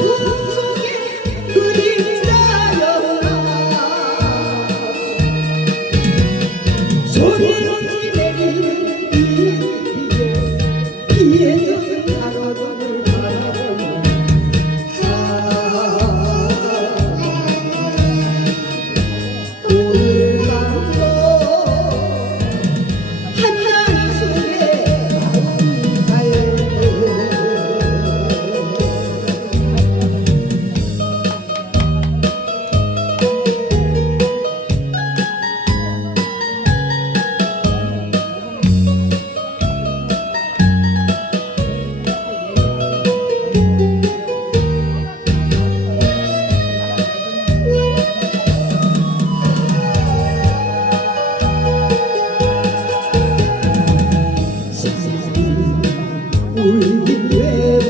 그 소리로 울래